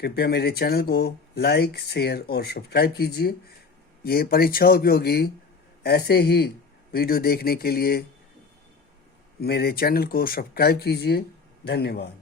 कृपया मेरे चैनल को लाइक, शेयर और सब्सक्राइब कीजिए। ये परीक्षा उपयोगी ऐसे ही वीडियो देखने के लिए मेरे चैनल को सब्सक्राइब कीजिए। धन्यवाद।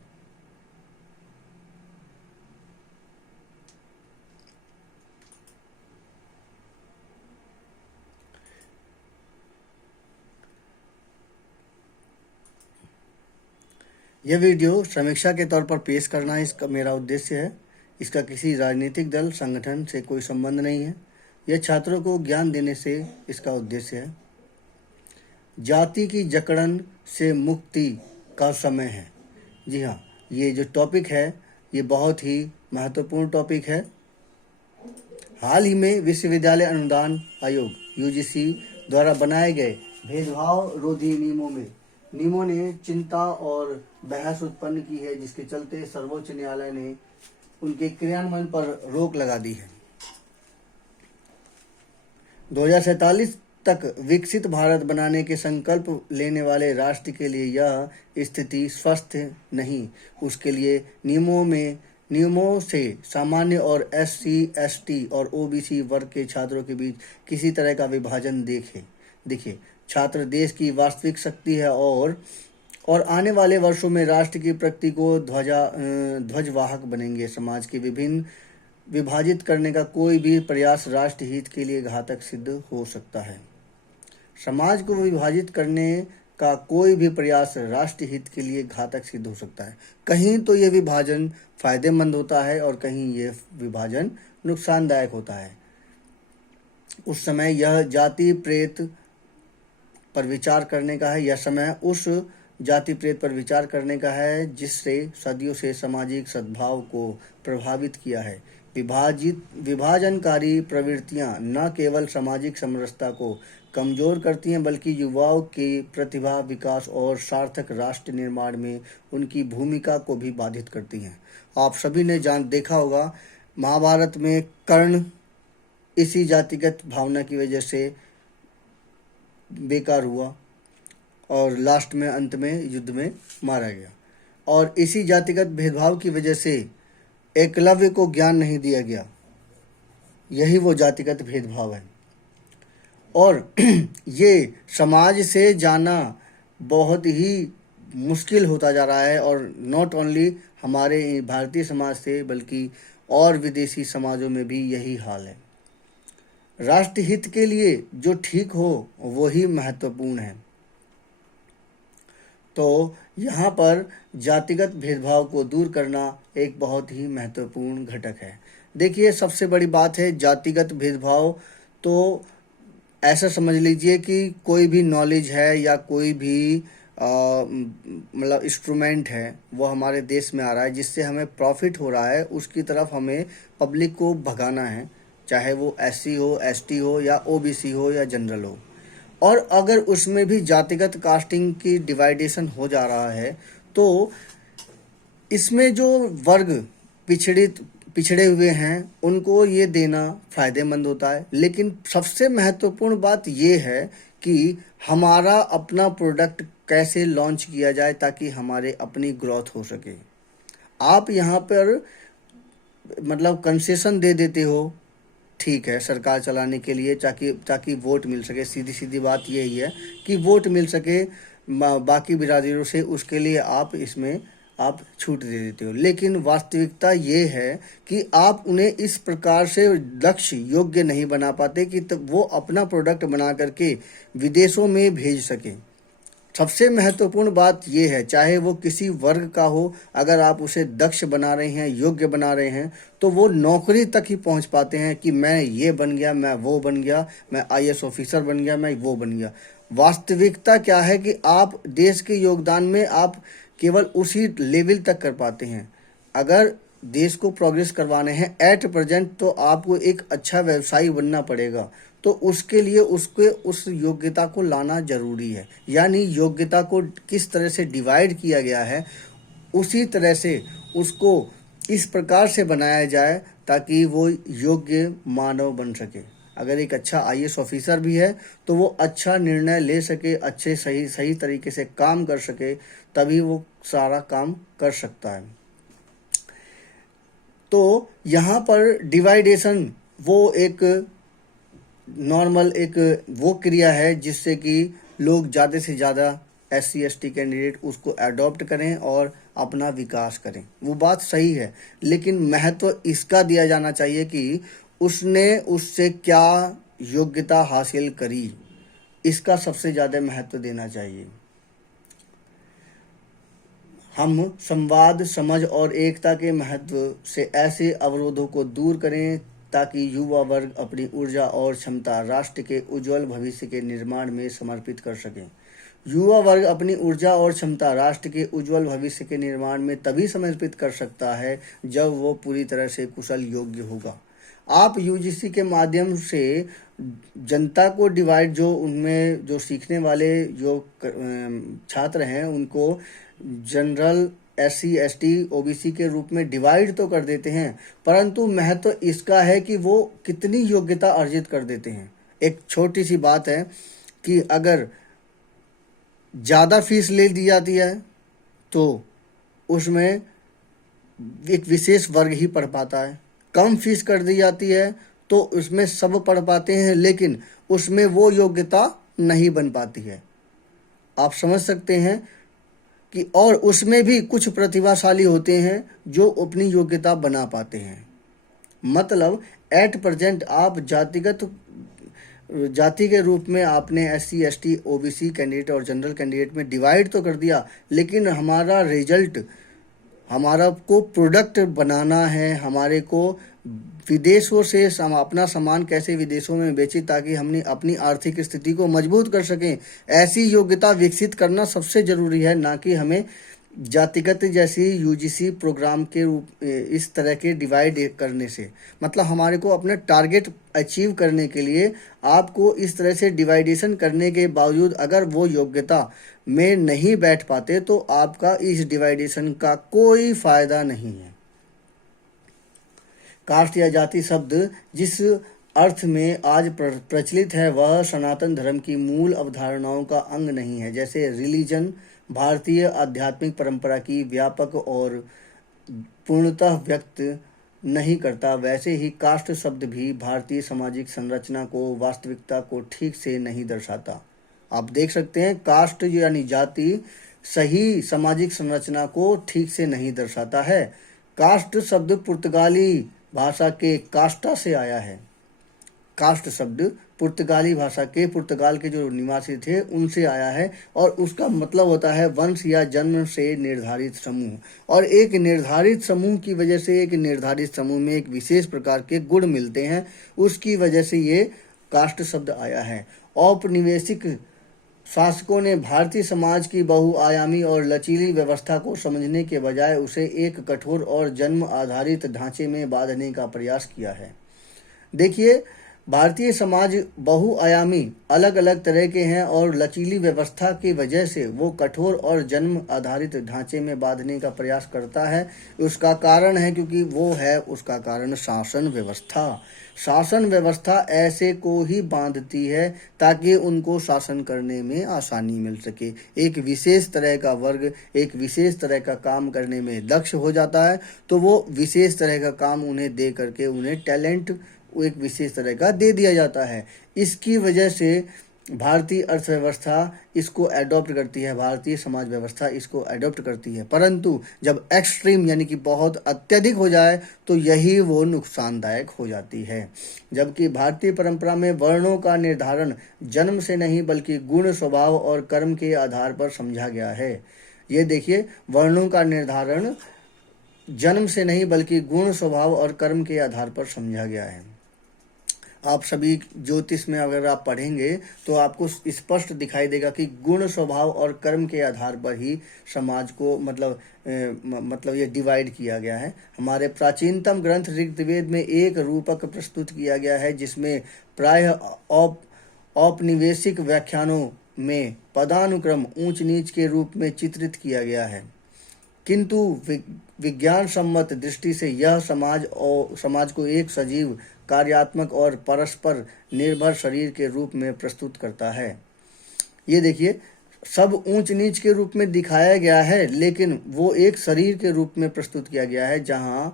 यह वीडियो समीक्षा के तौर पर पेश करना इसका मेरा उद्देश्य है। इसका किसी राजनीतिक दल संगठन से कोई संबंध नहीं है। यह छात्रों को ज्ञान देने से इसका उद्देश्य है। जाति की जकड़न से मुक्ति का समय है। जी हाँ, ये जो टॉपिक है ये बहुत ही महत्वपूर्ण टॉपिक है। हाल ही में विश्वविद्यालय अनुदान आयोग यूजीसी द्वारा बनाए गए भेदभाव रोधी नियमों ने चिंता और बहस उत्पन्न की है, जिसके चलते सर्वोच्च न्यायालय ने उनके क्रियान्वयन पर रोक लगा दी है। 2047 तक विकसित भारत बनाने के संकल्प लेने वाले राष्ट्र के लिए यह स्थिति स्वस्थ नहीं। उसके लिए नियमों से सामान्य और SC, ST और OBC वर्ग के छात्रों के बीच किसी तरह का विभाजन दिखे। छात्र देश की वास्तविक शक्ति है और आने वाले वर्षों में राष्ट्र की प्रगति को ध्वजवाहक बनेंगे। समाज के विभाजित करने का कोई भी प्रयास राष्ट्र हित के लिए घातक सिद्ध हो सकता है। समाज को विभाजित करने का कोई भी प्रयास राष्ट्र हित के लिए घातक सिद्ध हो सकता है। कहीं तो यह विभाजन फायदेमंद होता है और कहीं यह विभाजन नुकसानदायक होता है। उस समय यह जाति प्रेत पर विचार करने का है। यह समय उस जाति प्रेत पर विचार करने का है जिससे सदियों से सामाजिक सद्भाव को प्रभावित किया है। विभाजनकारी प्रवृत्तियां न केवल सामाजिक समरसता को कमजोर करती हैं, बल्कि युवाओं की प्रतिभा, विकास और सार्थक राष्ट्र निर्माण में उनकी भूमिका को भी बाधित करती हैं। आप सभी ने देखा होगा, महाभारत में कर्ण इसी जातिगत भावना की वजह से बेकार हुआ और लास्ट में अंत में युद्ध में मारा गया। और इसी जातिगत भेदभाव की वजह से एकलव्य को ज्ञान नहीं दिया गया। यही वो जातिगत भेदभाव है। और ये समाज से जाना बहुत ही मुश्किल होता जा रहा है, और नॉट ओनली हमारे भारतीय समाज से बल्कि और विदेशी समाजों में भी यही हाल है। राष्ट्र हित के लिए जो ठीक हो वही महत्वपूर्ण है। तो यहाँ पर जातिगत भेदभाव को दूर करना एक बहुत ही महत्वपूर्ण घटक है। देखिए, सबसे बड़ी बात है जातिगत भेदभाव। तो ऐसा समझ लीजिए कि कोई भी नॉलेज है या कोई भी मतलब इंस्ट्रूमेंट है वो हमारे देश में आ रहा है जिससे हमें प्रॉफिट हो रहा है, उसकी तरफ हमें पब्लिक को भगाना है, चाहे वो SC हो, ST हो या OBC हो या जनरल हो। और अगर उसमें भी जातिगत कास्टिंग की डिवाइडेशन हो जा रहा है तो इसमें जो वर्ग पिछड़े हुए हैं उनको ये देना फ़ायदेमंद होता है। लेकिन सबसे महत्वपूर्ण बात ये है कि हमारा अपना प्रोडक्ट कैसे लॉन्च किया जाए ताकि हमारे अपनी ग्रोथ हो सके। आप यहाँ पर मतलब कंसेशन दे देते हो, ठीक है, सरकार चलाने के लिए ताकि वोट मिल सके। सीधी बात यही है कि वोट मिल सके बाकी बिरादरियों से, उसके लिए आप इसमें आप छूट दे देते हो। लेकिन वास्तविकता ये है कि आप उन्हें इस प्रकार से दक्ष योग्य नहीं बना पाते कि वो अपना प्रोडक्ट बना करके विदेशों में भेज सकें। सबसे महत्वपूर्ण बात यह है, चाहे वो किसी वर्ग का हो, अगर आप उसे दक्ष बना रहे हैं, योग्य बना रहे हैं, तो वो नौकरी तक ही पहुंच पाते हैं कि मैं ये बन गया, मैं वो बन गया, मैं IAS ऑफिसर बन गया, मैं वो बन गया। वास्तविकता क्या है कि आप देश के योगदान में आप केवल उसी लेवल तक कर पाते हैं। अगर देश को प्रोग्रेस करवाने हैं एट प्रेजेंट, तो आपको एक अच्छा व्यवसायी बनना पड़ेगा। तो उसके लिए उस योग्यता को लाना जरूरी है। यानी योग्यता को किस तरह से डिवाइड किया गया है, उसी तरह से उसको इस प्रकार से बनाया जाए ताकि वो योग्य मानव बन सके। अगर एक अच्छा IAS ऑफिसर भी है तो वो अच्छा निर्णय ले सके, अच्छे सही तरीके से काम कर सके, तभी वो सारा काम कर सकता है। तो यहाँ पर डिवाइडेशन वो एक नॉर्मल एक वो क्रिया है जिससे कि लोग ज़्यादा से ज़्यादा SC ST कैंडिडेट उसको अडॉप्ट करें और अपना विकास करें। वो बात सही है, लेकिन महत्व इसका दिया जाना चाहिए कि उसने उससे क्या योग्यता हासिल करी, इसका सबसे ज़्यादा महत्व देना चाहिए। हम संवाद, समझ और एकता के महत्व से ऐसे अवरोधों को दूर करें ताकि युवा वर्ग अपनी ऊर्जा और क्षमता राष्ट्र के उज्जवल भविष्य के निर्माण में समर्पित कर सकें। युवा वर्ग अपनी ऊर्जा और क्षमता राष्ट्र के उज्जवल भविष्य के निर्माण में तभी समर्पित कर सकता है जब वो पूरी तरह से कुशल योग्य होगा। आप UGC के माध्यम से जनता को डिवाइड, जो उनमें जो सीखने वाले जो छात्र हैं उनको जनरल, SC ST OBC के रूप में डिवाइड तो कर देते हैं, परंतु महत्व इसका है कि वो कितनी योग्यता अर्जित कर देते हैं। एक छोटी सी बात है कि अगर ज़्यादा फीस ले दी जाती है तो उसमें एक विशेष वर्ग ही पढ़ पाता है, कम फीस कर दी जाती है तो उसमें सब पढ़ पाते हैं लेकिन उसमें वो योग्यता नहीं बन पाती है। आप समझ सकते हैं कि और उसमें भी कुछ प्रतिभाशाली होते हैं जो अपनी योग्यता बना पाते हैं। मतलब एट प्रेजेंट आप जाति के रूप में आपने SC ST OBC कैंडिडेट और जनरल कैंडिडेट में डिवाइड तो कर दिया, लेकिन हमारा रिजल्ट, हमारा को प्रोडक्ट बनाना है, हमारे को विदेशों से अपना सामान कैसे विदेशों में बेचे ताकि हमने अपनी आर्थिक स्थिति को मजबूत कर सकें, ऐसी योग्यता विकसित करना सबसे ज़रूरी है, ना कि हमें जातिगत जैसी UGC प्रोग्राम के रूप इस तरह के डिवाइड करने से। मतलब हमारे को अपने टारगेट अचीव करने के लिए आपको इस तरह से डिवाइडेशन करने के बावजूद अगर वो योग्यता में नहीं बैठ पाते तो आपका इस डिवाइडेशन का कोई फ़ायदा नहीं है। कास्ट या जाति शब्द जिस अर्थ में आज प्रचलित है वह सनातन धर्म की मूल अवधारणाओं का अंग नहीं है। जैसे रिलीजन भारतीय आध्यात्मिक परंपरा की व्यापक और पूर्णतः व्यक्त नहीं करता, वैसे ही कास्ट शब्द भी भारतीय सामाजिक संरचना को, वास्तविकता को ठीक से नहीं दर्शाता। आप देख सकते हैं कास्ट यानी जाति सही सामाजिक संरचना को ठीक से नहीं दर्शाता है। कास्ट शब्द पुर्तगाली भाषा के कास्टा से आया है। कास्ट शब्द पुर्तगाली भाषा के, पुर्तगाल के जो निवासी थे उनसे आया है और उसका मतलब होता है वंश या जन्म से निर्धारित समूह। और एक निर्धारित समूह की वजह से, एक निर्धारित समूह में एक विशेष प्रकार के गुण मिलते हैं, उसकी वजह से ये कास्ट शब्द आया है। औपनिवेशिक शासकों ने भारतीय समाज की बहुआयामी और लचीली व्यवस्था को समझने के बजाय उसे एक कठोर और जन्म आधारित ढांचे में बांधने का प्रयास किया है। देखिए, भारतीय समाज बहुआयामी अलग अलग तरह के हैं और लचीली व्यवस्था की वजह से वो कठोर और जन्म आधारित ढांचे में बांधने का प्रयास करता है। उसका कारण है क्योंकि वो है उसका कारण शासन व्यवस्था। शासन व्यवस्था ऐसे को ही बांधती है ताकि उनको शासन करने में आसानी मिल सके। एक विशेष तरह का वर्ग एक विशेष तरह का काम करने में दक्ष हो जाता है तो वो विशेष तरह का काम उन्हें दे करके उन्हें टैलेंट एक विशेष तरह का दे दिया जाता है। इसकी वजह से भारतीय अर्थव्यवस्था इसको अडॉप्ट करती है, भारतीय समाज व्यवस्था इसको अडॉप्ट करती है। परंतु जब एक्सट्रीम यानी कि बहुत अत्यधिक हो जाए तो यही वो नुकसानदायक हो जाती है। जबकि भारतीय परंपरा में वर्णों का निर्धारण जन्म से नहीं बल्कि गुण, स्वभाव और कर्म के आधार पर समझा गया है। ये देखिए, वर्णों का निर्धारण जन्म से नहीं बल्कि गुण, स्वभाव और कर्म के आधार पर समझा गया है। आप सभी ज्योतिष में अगर आप पढ़ेंगे तो आपको स्पष्ट दिखाई देगा कि गुण, स्वभाव और कर्म के आधार पर ही समाज को मतलब ये डिवाइड किया गया है। हमारे प्राचीनतम ग्रंथ ऋग्वेद में एक रूपक प्रस्तुत किया गया है जिसमें प्रायः औपनिवेशिक व्याख्यानों में पदानुक्रम ऊंच नीच के रूप में चित्रित किया गया है, किंतु विज्ञान सम्मत दृष्टि से यह समाज को एक सजीव, कार्यात्मक और परस्पर निर्भर शरीर के रूप में प्रस्तुत करता है। ये देखिए, सब ऊंच नीच के रूप में दिखाया गया है लेकिन वो एक शरीर के रूप में प्रस्तुत किया गया है जहाँ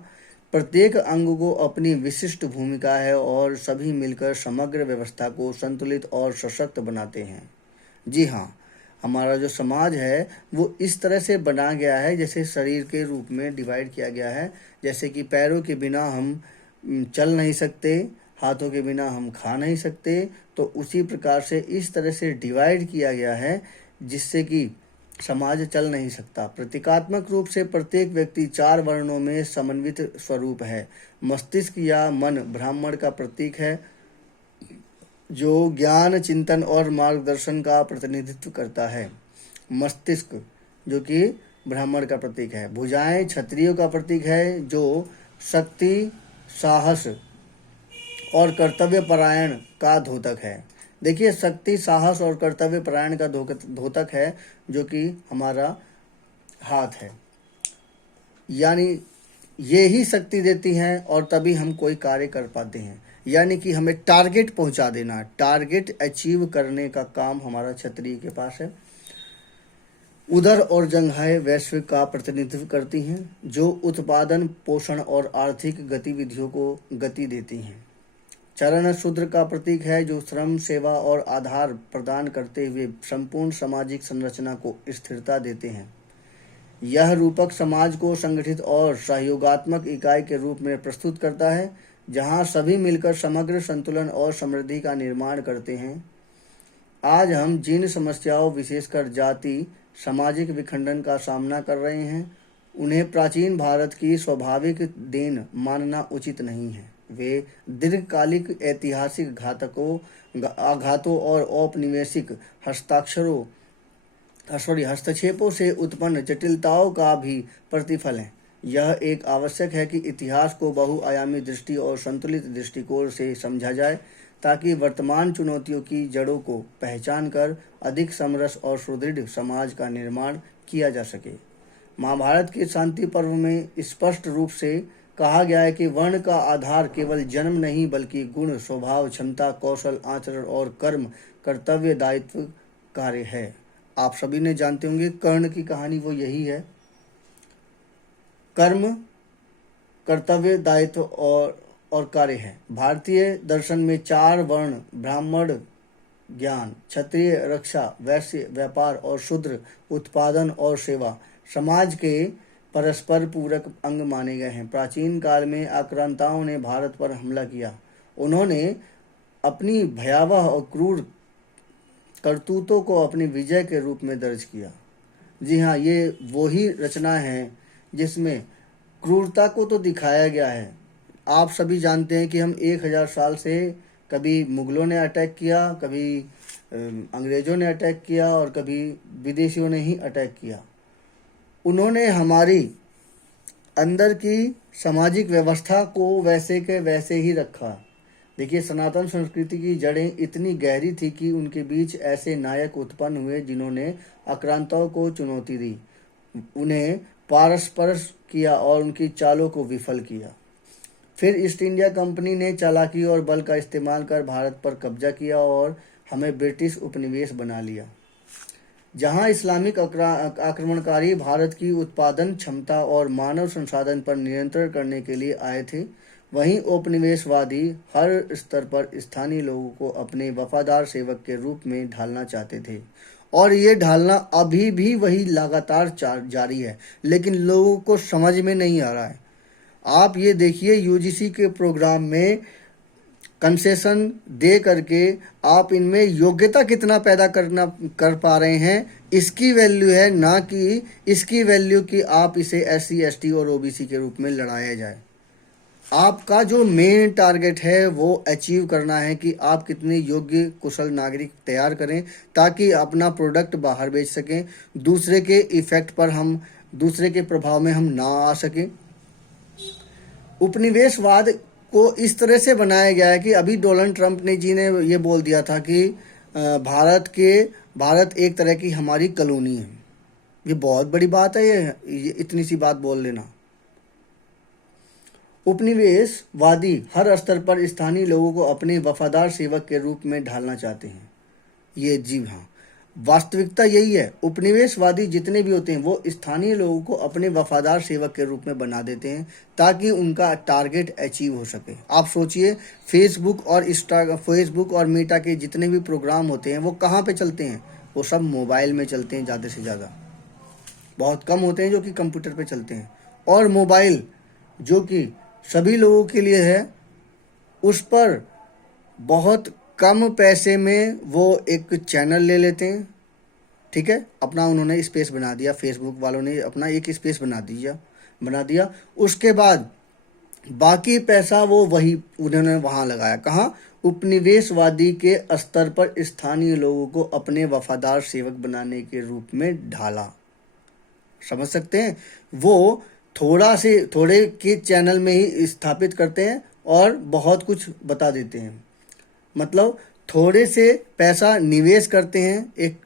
प्रत्येक अंग को अपनी विशिष्ट भूमिका है और सभी मिलकर समग्र व्यवस्था को संतुलित और सशक्त बनाते हैं। जी हाँ, हमारा जो समाज है वो इस तरह से बना गया है, जैसे शरीर के रूप में डिवाइड किया गया है। जैसे कि पैरों के बिना हम चल नहीं सकते, हाथों के बिना हम खा नहीं सकते, तो उसी प्रकार से इस तरह से डिवाइड किया गया है जिससे कि समाज चल नहीं सकता। प्रतीकात्मक रूप से प्रत्येक व्यक्ति 4 वर्णों में समन्वित स्वरूप है। मस्तिष्क या मन ब्राह्मण का प्रतीक है, जो ज्ञान, चिंतन और मार्गदर्शन का प्रतिनिधित्व करता है। मस्तिष्क जो कि ब्राह्मण का प्रतीक है। भुजाएं क्षत्रियों का प्रतीक है, जो शक्ति, साहस और कर्तव्य परायण का द्योतक है। देखिए, शक्ति, साहस और कर्तव्य परायण का द्योतक है, जो कि हमारा हाथ है। यानी ये ही शक्ति देती हैं और तभी हम कोई कार्य कर पाते हैं। यानी कि हमें टारगेट पहुंचा देना, टारगेट अचीव करने का काम हमारा क्षत्रिय के पास है। उदर और जंघाएं वैश्विक का प्रतिनिधित्व करती हैं, जो उत्पादन, पोषण और आर्थिक गतिविधियों को गति देती हैं। चरण शूद्र का प्रतीक है, जो श्रम, सेवा और आधार प्रदान करते हुए संपूर्ण सामाजिक संरचना को स्थिरता देते हैं। यह रूपक समाज को संगठित और सहयोगात्मक इकाई के रूप में प्रस्तुत करता है, जहां सभी मिलकर समग्र संतुलन और समृद्धि का निर्माण करते हैं। आज हम जिन समस्याओं, विशेषकर जाति, सामाजिक विखंडन का सामना कर रहे हैं, उन्हें प्राचीन भारत की स्वाभाविक देन मानना उचित नहीं है। वे दीर्घकालिक ऐतिहासिक आघातों और औपनिवेशिक हस्तक्षेपों से उत्पन्न जटिलताओं का भी प्रतिफल है। यह एक आवश्यक है कि इतिहास को बहुआयामी दृष्टि और संतुलित दृष्टिकोण से समझा जाए, ताकि वर्तमान चुनौतियों की जड़ों को पहचान कर अधिक समरस और सुदृढ़ समाज का निर्माण किया जा सके। महाभारत के शांति पर्व में स्पष्ट रूप से कहा गया है कि वर्ण का आधार केवल जन्म नहीं, बल्कि गुण, स्वभाव, क्षमता, कौशल, आचरण और कर्म, कर्तव्य, दायित्व, कार्य है। आप सभी ने जानते होंगे कर्ण की कहानी वो यही है। कर्म, कर्तव्य, दायित्व और कार्य है। भारतीय दर्शन में 4 वर्ण, ब्राह्मण ज्ञान, क्षत्रिय रक्षा, वैश्य व्यापार और शूद्र उत्पादन और सेवा, समाज के परस्पर पूरक अंग माने गए हैं। प्राचीन काल में आक्रांताओं ने भारत पर हमला किया। उन्होंने अपनी भयावह और क्रूर करतूतों को अपनी विजय के रूप में दर्ज किया। जी हाँ, ये वही रचना है जिसमें क्रूरता को तो दिखाया गया है। आप सभी जानते हैं कि हम 1000 साल से कभी मुगलों ने अटैक किया, कभी अंग्रेज़ों ने अटैक किया और कभी विदेशियों ने ही अटैक किया। उन्होंने हमारी अंदर की सामाजिक व्यवस्था को वैसे के वैसे ही रखा। देखिए, सनातन संस्कृति की जड़ें इतनी गहरी थी कि उनके बीच ऐसे नायक उत्पन्न हुए जिन्होंने आक्रांताओं को चुनौती दी, उन्हें पारस्परस किया और उनकी चालों को विफल किया। फिर ईस्ट इंडिया कंपनी ने चालाकी और बल का इस्तेमाल कर भारत पर कब्जा किया और हमें ब्रिटिश उपनिवेश बना लिया। जहां इस्लामिक आक्रमणकारी भारत की उत्पादन क्षमता और मानव संसाधन पर नियंत्रण करने के लिए आए थे, वहीं औपनिवेशवादी हर स्तर पर स्थानीय लोगों को अपने वफादार सेवक के रूप में ढालना चाहते थे। और ये ढालना अभी भी वही लगातार जारी है, लेकिन लोगों को समझ में नहीं आ रहा है। आप ये देखिए, यूजीसी के प्रोग्राम में कंसेशन दे करके आप इनमें योग्यता कितना पैदा कर पा रहे हैं, इसकी वैल्यू है, ना कि इसकी वैल्यू कि आप इसे SC, ST और OBC के रूप में लड़ाया जाए। आपका जो मेन टारगेट है वो अचीव करना है कि आप कितने योग्य कुशल नागरिक तैयार करें, ताकि अपना प्रोडक्ट बाहर बेच सकें, दूसरे के इफेक्ट पर हम, दूसरे के प्रभाव में हम ना आ सकें। उपनिवेशवाद को इस तरह से बनाया गया है कि अभी डोनाल्ड ट्रंप ने जी ने ये बोल दिया था कि भारत एक तरह की हमारी कॉलोनी है। ये बहुत बड़ी बात है, ये इतनी सी बात बोल लेना। उपनिवेशवादी हर स्तर पर स्थानीय लोगों को अपने वफादार सेवक के रूप में ढालना चाहते हैं। ये जी हाँ, वास्तविकता यही है। उपनिवेशवादी जितने भी होते हैं वो स्थानीय लोगों को अपने वफादार सेवक के रूप में बना देते हैं ताकि उनका टारगेट अचीव हो सके। आप सोचिए, फेसबुक और मीटा के जितने भी प्रोग्राम होते हैं वो कहाँ पे चलते हैं? वो सब मोबाइल में चलते हैं ज़्यादा से ज़्यादा। बहुत कम होते हैं जो कि कंप्यूटर पे चलते हैं। और मोबाइल जो कि सभी लोगों के लिए है, उस पर बहुत कम पैसे में वो एक चैनल ले लेते हैं। ठीक है, अपना उन्होंने स्पेस बना दिया, फेसबुक वालों ने अपना एक स्पेस बना दिया। उसके बाद बाकी पैसा वो वही उन्होंने वहाँ लगाया। कहाँ? उपनिवेशवादी के स्तर पर स्थानीय लोगों को अपने वफादार सेवक बनाने के रूप में ढाला। समझ सकते हैं? वो थोड़े के चैनल में ही स्थापित करते हैं और बहुत कुछ बता देते हैं। मतलब थोड़े से पैसा निवेश करते हैं एक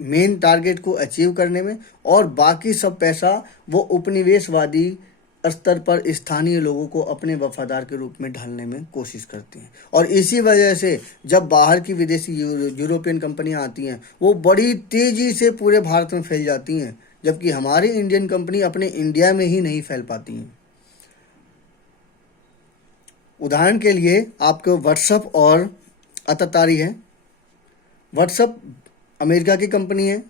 मेन टारगेट को अचीव करने में, और बाकी सब पैसा वो उपनिवेशवादी स्तर पर स्थानीय लोगों को अपने वफादार के रूप में ढालने में कोशिश करती हैं। और इसी वजह से जब बाहर की विदेशी यूरोपियन कंपनियां आती हैं वो बड़ी तेज़ी से पूरे भारत में फैल जाती हैं, जबकि हमारी इंडियन कंपनी अपने इंडिया में ही नहीं फैल पाती हैं। उदाहरण के लिए आपको व्हाट्सएप और अतातारी है। व्हाट्सएप अमेरिका की कंपनी है,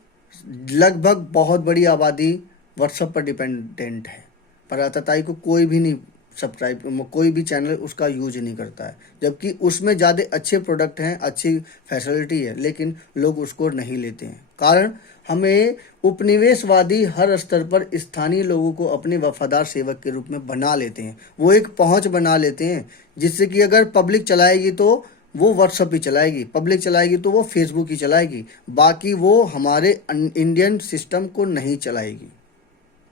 लगभग बहुत बड़ी आबादी व्हाट्सएप पर डिपेंडेंट है, पर अताताई को कोई भी नहीं कोई भी चैनल उसका यूज नहीं करता है, जबकि उसमें ज़्यादा अच्छे प्रोडक्ट हैं, अच्छी फैसिलिटी है, लेकिन लोग उसको नहीं लेते हैं। कारण हमें उपनिवेशवादी हर स्तर पर स्थानीय लोगों को अपने वफादार सेवक के रूप में बना लेते हैं। वो एक पहुंच बना लेते हैं जिससे कि अगर पब्लिक चलाएगी तो वो व्हाट्सअप ही चलाएगी, पब्लिक चलाएगी तो वो फेसबुक ही चलाएगी, बाकी वो हमारे इंडियन सिस्टम को नहीं चलाएगी।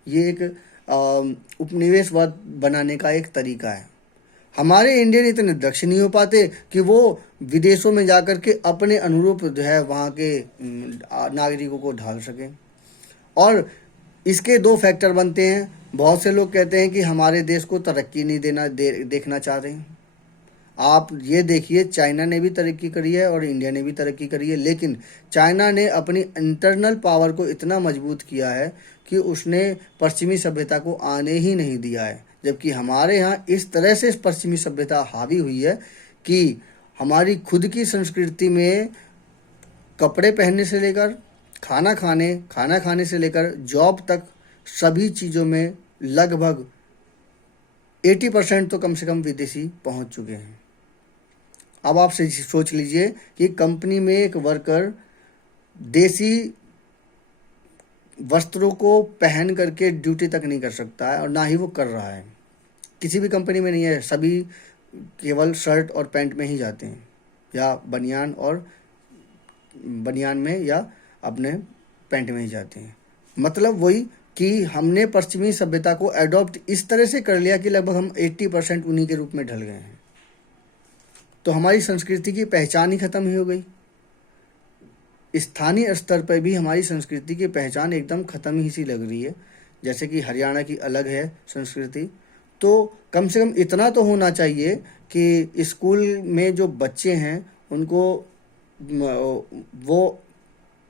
ये एक उपनिवेशवाद बनाने का एक तरीका है। हमारे इंडियन इतने दक्ष नहीं हो पाते कि वो विदेशों में जाकर के अपने अनुरूप जो है वहाँ के नागरिकों को ढाल सकें। और इसके दो फैक्टर बनते हैं। बहुत से लोग कहते हैं कि हमारे देश को तरक्की नहीं देखना चाह रहे हैं। आप ये देखिए, चाइना ने भी तरक्की करी है और इंडिया ने भी तरक्की करी है, लेकिन चाइना ने अपनी इंटरनल पावर को इतना मजबूत किया है कि उसने पश्चिमी सभ्यता को आने ही नहीं दिया है, जबकि हमारे यहाँ इस तरह से पश्चिमी सभ्यता हावी हुई है कि हमारी खुद की संस्कृति में कपड़े पहनने से लेकर खाना खाने से लेकर जॉब तक सभी चीज़ों में लगभग 80% तो कम से कम विदेशी पहुंच चुके हैं। अब आप सोच लीजिए कि कंपनी में एक वर्कर देसी वस्त्रों को पहन करके ड्यूटी तक नहीं कर सकता है, और ना ही वो कर रहा है। किसी भी कंपनी में नहीं है, सभी केवल शर्ट और पैंट में ही जाते हैं, या बनियान में, या अपने पैंट में ही जाते हैं। मतलब वही कि हमने पश्चिमी सभ्यता को एडॉप्ट इस तरह से कर लिया कि लगभग हम 80% उन्हीं के रूप में ढल गए हैं। तो हमारी संस्कृति की पहचान ही खत्म ही हो गई। स्थानीय स्तर पर भी हमारी संस्कृति की पहचान एकदम खत्म ही सी लग रही है। जैसे कि हरियाणा की अलग है संस्कृति, तो कम से कम इतना तो होना चाहिए कि स्कूल में जो बच्चे हैं उनको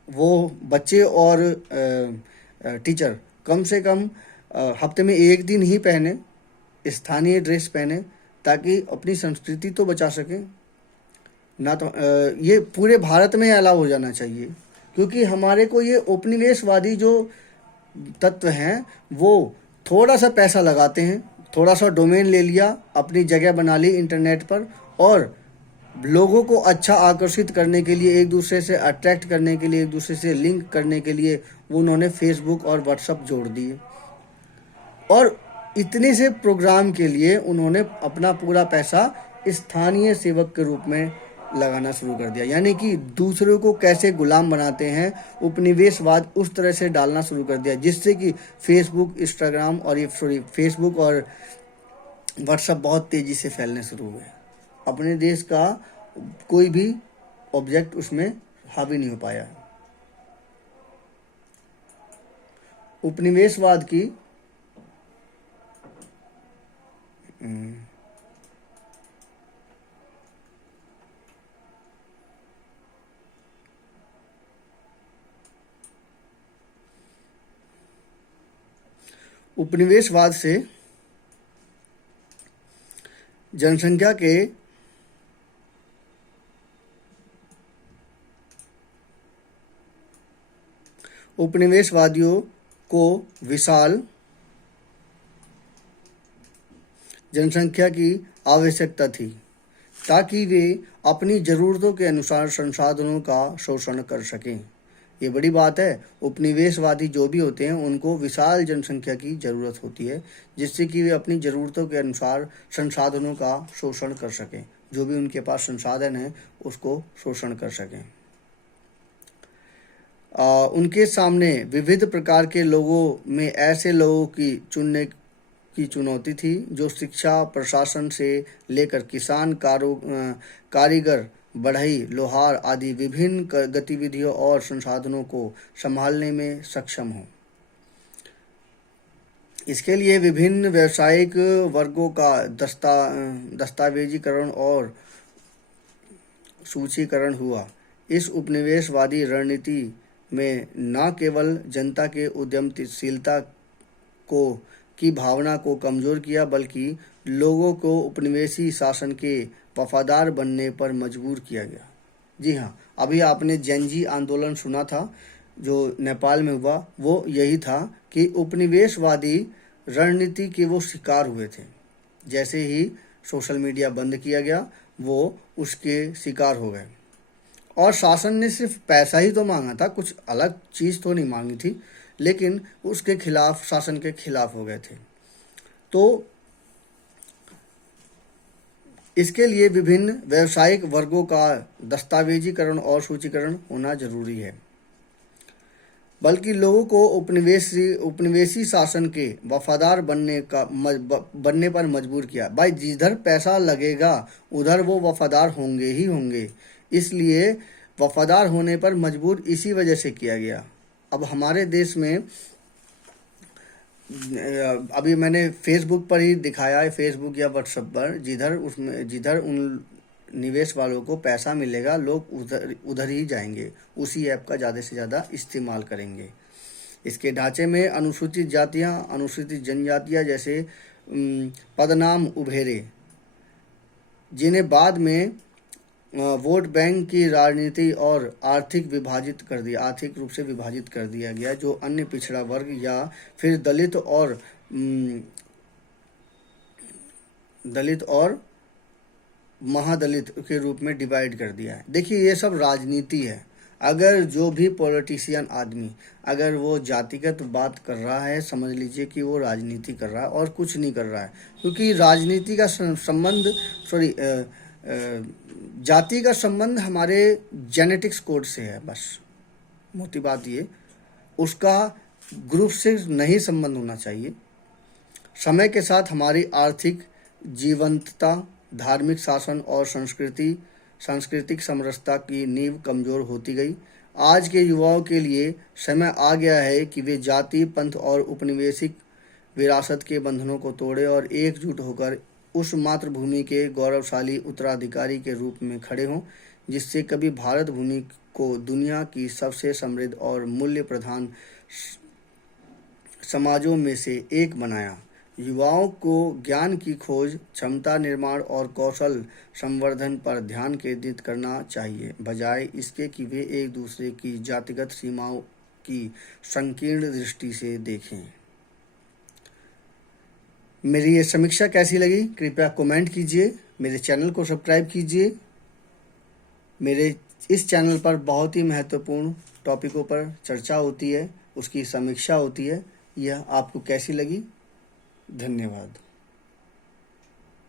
वो बच्चे और टीचर कम से कम हफ्ते में एक दिन ही पहने, स्थानीय ड्रेस पहने, ताकि अपनी संस्कृति तो बचा सकें ना। तो ये पूरे भारत में अलाउ हो जाना चाहिए, क्योंकि हमारे को ये उपनिवेशवादी जो तत्व हैं वो थोड़ा सा पैसा लगाते हैं, थोड़ा सा डोमेन ले लिया, अपनी जगह बना ली इंटरनेट पर, और लोगों को अच्छा आकर्षित करने के लिए, एक दूसरे से अट्रैक्ट करने के लिए, एक दूसरे से लिंक करने के लिए उन्होंने फेसबुक और व्हाट्सएप जोड़ दिए, और इतने से प्रोग्राम के लिए उन्होंने अपना पूरा पैसा स्थानीय सेवक के रूप में लगाना शुरू कर दिया। यानी कि दूसरों को कैसे गुलाम बनाते हैं, उपनिवेशवाद उस तरह से डालना शुरू कर दिया, जिससे कि फेसबुक और व्हाट्सएप बहुत तेज़ी से फैलने शुरू हुए। अपने देश का कोई भी ऑब्जेक्ट उसमें हावी नहीं हो पाया। उपनिवेशवाद की उपनिवेशवाद से जनसंख्या के उपनिवेशवादियों को विशाल जनसंख्या की आवश्यकता थी ताकि वे अपनी ज़रूरतों के अनुसार संसाधनों का शोषण कर सकें। ये बड़ी बात है। उपनिवेशवादी जो भी होते हैं उनको विशाल जनसंख्या की ज़रूरत होती है जिससे कि वे अपनी ज़रूरतों के अनुसार संसाधनों का शोषण कर सकें, जो भी उनके पास संसाधन है उसको शोषण कर सकें। उनके सामने विविध प्रकार के लोगों में ऐसे लोगों की चुनने की चुनौती थी जो शिक्षा, प्रशासन से लेकर किसान, कारीगर, बढ़ई, लोहार आदि विभिन्न गतिविधियों और संसाधनों को संभालने में सक्षम हों। इसके लिए विभिन्न व्यावसायिक वर्गों का दस्तावेजीकरण और सूचीकरण हुआ। इस उपनिवेशवादी रणनीति में न केवल जनता के उद्यमशीलता की भावना को कमज़ोर किया बल्कि लोगों को उपनिवेशी शासन के वफादार बनने पर मजबूर किया गया। जी हाँ, अभी आपने जेनजी आंदोलन सुना था जो नेपाल में हुआ, वो यही था कि उपनिवेशवादी रणनीति के वो शिकार हुए थे। जैसे ही सोशल मीडिया बंद किया गया वो उसके शिकार हो गए और शासन ने सिर्फ पैसा ही तो मांगा था, कुछ अलग चीज़ तो नहीं मांगी थी, लेकिन उसके खिलाफ, शासन के खिलाफ हो गए थे। तो इसके लिए विभिन्न व्यावसायिक वर्गों का दस्तावेजीकरण और सूचीकरण होना जरूरी है, बल्कि लोगों को उपनिवेशी शासन के वफादार बनने पर मजबूर किया। भाई जिधर पैसा लगेगा उधर वो वफादार होंगे ही होंगे, इसलिए वफादार होने पर मजबूर इसी वजह से किया गया। अब हमारे देश में अभी मैंने फेसबुक पर ही दिखाया है, फेसबुक या व्हाट्सएप पर, जिधर उन निवेश वालों को पैसा मिलेगा लोग उधर ही जाएंगे, उसी ऐप का ज़्यादा से ज़्यादा इस्तेमाल करेंगे। इसके ढांचे में अनुसूचित जातियां, अनुसूचित जनजातियां जैसे पदनाम उभेरे, जिन्हें बाद में वोट बैंक की राजनीति और आर्थिक रूप से विभाजित कर दिया गया, जो अन्य पिछड़ा वर्ग या फिर दलित और महादलित के रूप में डिवाइड कर दिया है। देखिए ये सब राजनीति है। अगर जो भी पॉलिटिशियन आदमी अगर वो जातिगत बात कर रहा है, समझ लीजिए कि वो राजनीति कर रहा है और कुछ नहीं कर रहा है, क्योंकि राजनीति का संबंध जाति का संबंध हमारे जेनेटिक्स कोड से है। बस मोटी बात ये, उसका ग्रुप से नहीं संबंध होना चाहिए। समय के साथ हमारी आर्थिक जीवंतता, धार्मिक शासन और सांस्कृतिक समरसता की नींव कमज़ोर होती गई। आज के युवाओं के लिए समय आ गया है कि वे जाति, पंथ और उपनिवेशिक विरासत के बंधनों को तोड़े और एकजुट होकर उस मातृभूमि के गौरवशाली उत्तराधिकारी के रूप में खड़े हों जिससे कभी भारत भूमि को दुनिया की सबसे समृद्ध और मूल्य प्रधान समाजों में से एक बनाया। युवाओं को ज्ञान की खोज, क्षमता निर्माण और कौशल संवर्धन पर ध्यान केंद्रित करना चाहिए, बजाय इसके कि वे एक दूसरे की जातिगत सीमाओं की संकीर्ण दृष्टि से देखें। मेरी ये समीक्षा कैसी लगी कृपया कमेंट कीजिए, मेरे चैनल को सब्सक्राइब कीजिए। मेरे इस चैनल पर बहुत ही महत्वपूर्ण टॉपिकों पर चर्चा होती है, उसकी समीक्षा होती है। यह आपको कैसी लगी? धन्यवाद।